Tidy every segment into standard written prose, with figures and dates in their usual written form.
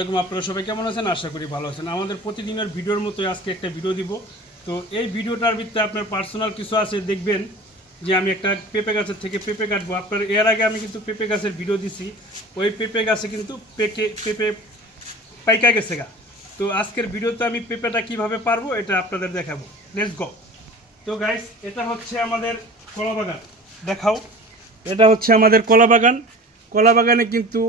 আপনারা সবাই কেমন আছেন? আশা করি ভালো আছেন। আমাদের প্রতিদিনের ভিডিওর মতোই আজকে একটা ভিডিও দিব। তো এই ভিডিওটার ভিতরে আপনার পার্সোনাল কিছু আছে, দেখবেন যে আমি একটা পেঁপে গাছের থেকে পেঁপে কাটবো। আপনার এর আগে আমি কিন্তু পেঁপে গাছের ভিডিও দিছি, ওই পেঁপে গাছে কিন্তু পেঁপে পাইকা গেছে গা। তো আজকের ভিডিওতে আমি পেঁপেটা কিভাবে পারবো এটা আপনাদের দেখাবো। Let's go. তো গাইস, এটা হচ্ছে আমাদের কলা বাগান। দেখাও, এটা হচ্ছে আমাদের কলা বাগান। কলা বাগানে কিন্তু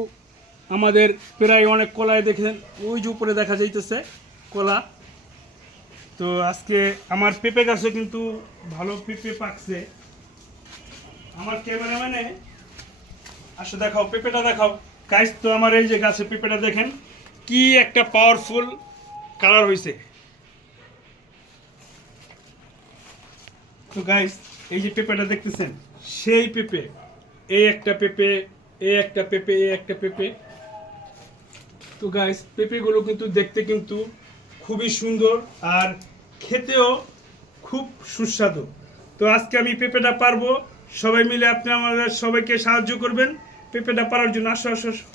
আমাদের প্রায় অনেক কলায় দেখেন, ওই যে উপরে দেখা যাইতেছে কলা। তো আজকে আমার পেঁপে গাছে কিন্তু ভালো পেঁপে পাকছে। আমার ক্যামেরাম্যানে আসলে দেখাও, পেঁপেটা দেখাও গাইস। তো আমার এই যে গাছে পেঁপেটা দেখেন কি একটা পাওয়ারফুল কালার হয়েছে। তো গাইস, এই যে পেঁপেটা দেখতেছেন, সেই পেঁপে, এই একটা পেঁপে, এই একটা পেঁপে, এই একটা পেঁপে। তো গাইস, পেঁপেগুলো কিন্তু দেখতে কিন্তু খুবই সুন্দর আর খেতেও খুব সুস্বাদু। তো আজকে আমি পেঁপেটা পারবো, সবাই মিলে আপনি আমাদের সবাইকে সাহায্য করবেন পেঁপেটা পারার জন্য। আসো আসো আসো।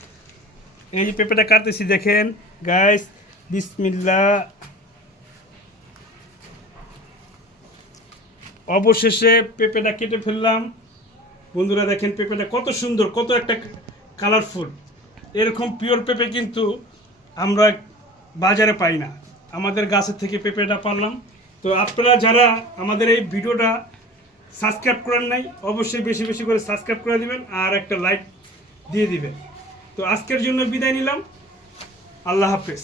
এই যে পেঁপেটা কাটতেছি দেখেন গাইস, বিসমিল্লাহ। অবশেষে পেঁপেটা কেটে ফেললাম। বন্ধুরা দেখেন পেঁপেটা কত সুন্দর, কত একটা কালারফুল। এরকম পিওর পেঁপে কিন্তু আমরা বাজারে পাই না। আমাদের গাছের থেকে পেঁপেটা পারলাম। তো আপনারা যারা আমাদের এই ভিডিওটা সাবস্ক্রাইব করেন নাই, অবশ্যই বেশি বেশি করে সাবস্ক্রাইব করে দিবেন আর একটা লাইক দিয়ে দিবেন। তো আজকের জন্য বিদায় নিলাম। আল্লাহ হাফেজ।